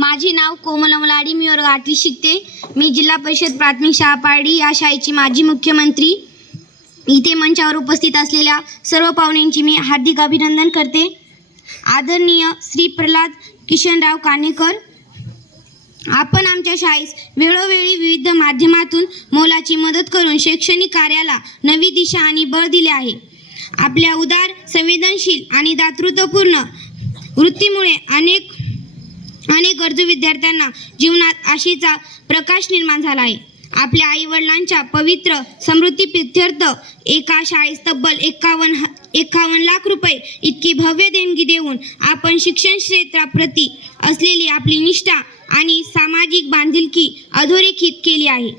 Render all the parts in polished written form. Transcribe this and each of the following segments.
माझे नाव कोमल अमलाडी, मी वर्ग 8वी शिकते. मी जिल्हा परिषद प्राथमिक शाळा पारडी या शाळेची माजी मुख्यमंत्री. इथे मंचावर उपस्थित असलेल्या सर्व पाहुण्यांची मी हार्दिक अभिनंदन करते. आदरणीय श्री प्रल्हाद किशनराव कानेकर, आपण आमच्या शाळेस वेळोवेळी विविध माध्यमातून मोलाची मदत करून शैक्षणिक कार्याला नवी दिशा आणि बळ दिले आहे. आपल्या उदार, संवेदनशील आणि दातृत्वपूर्ण वृत्तीमुळे अनेक गरजू विद्यार्थ्यांना जीवनात आशेचा प्रकाश निर्माण झाला आहे. आपल्या आईवडिलांच्या पवित्र स्मृतिप्रित्यर्थ एका शाळेस तब्बल 51 लाख रुपये इतकी भव्य देणगी देऊन आपण शिक्षण क्षेत्राप्रती असलेली आपली निष्ठा आणि सामाजिक बांधिलकी अधोरेखित केली आहे.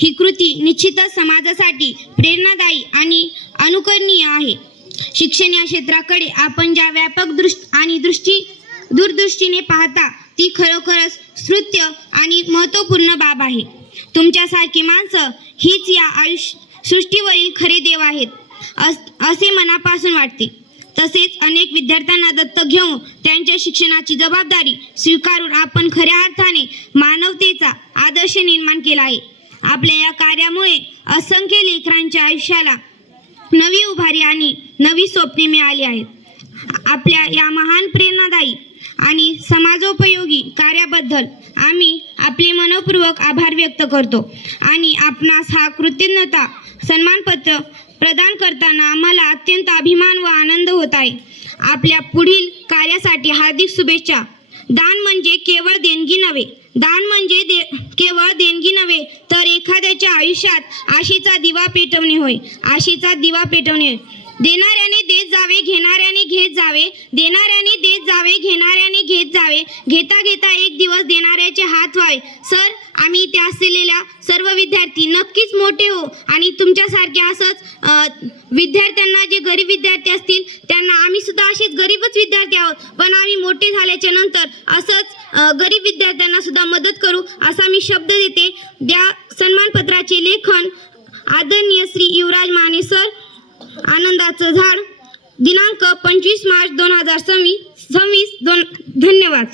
ही कृती निश्चितच समाजासाठी प्रेरणादायी आणि अनुकरणीय आहे. शिक्षण या क्षेत्राकडे आपण ज्या व्यापक दूरदृष्टीने पाहता ती खरोखरच स्तुत्य आणि महत्त्वपूर्ण बाब आहे. तुमच्यासारखी माणसं हीच या सृष्टीवरील खरे देव आहेत असे मनापासून वाटते. तसेच अनेक विद्यार्थ्यांना दत्तक घेऊन त्यांच्या शिक्षणाची जबाबदारी स्वीकारून आपण खऱ्या अर्थाने मानवतेचा आदर्श निर्माण केला आहे. आपल्या या कार्यामुळे असंख्य लेकरांच्या आयुष्याला नवी उभारी आणि नवी स्वप्ने मिळाली आहेत. आपल्या या महान प्रेरणादायी आणि समाजोपयोगी कार्याबद्दल आम्ही आपले मनपूर्वक आभार व्यक्त करतो आणि आपणास हा कृतज्ञता सन्मानपत्र प्रदान करताना आम्हाला अत्यंत अभिमान व आनंद होत आहे. आपल्या पुढील कार्यासाठी हार्दिक शुभेच्छा. दान म्हणजे केवळ देणगी नव्हे तर एखाद्याच्या आयुष्यात आशेचा दिवा पेटवणे होय. देणाऱ्याने देत जावे, घेणाऱ्याने घेत जावे. देणाऱ्याने देत जावे, घेणाऱ्याने घेत जावे. घेता घेता एक दिवस देणाऱ्याचे हात व्हावे. सर, आम्ही इथे असलेल्या सर्व विद्यार्थी नक्कीच मोठे हो आणि तुमच्यासारखे असंच विद्यार्थ्यांना, जे गरीब विद्यार्थी असतील त्यांना, आम्ही सुद्धा असेच गरीबच विद्यार्थी आहोत, पण आम्ही मोठे झाल्याच्या नंतर असंच गरीब विद्यार्थ्यांना सुद्धा मदत करू असा मी शब्द देते. त्या सन्मानपत्राचे लेखन आदरणीय श्री युवराज माने सर. आनंदाचं झाड, दिनांक 25 मार्च 2026. धन्यवाद.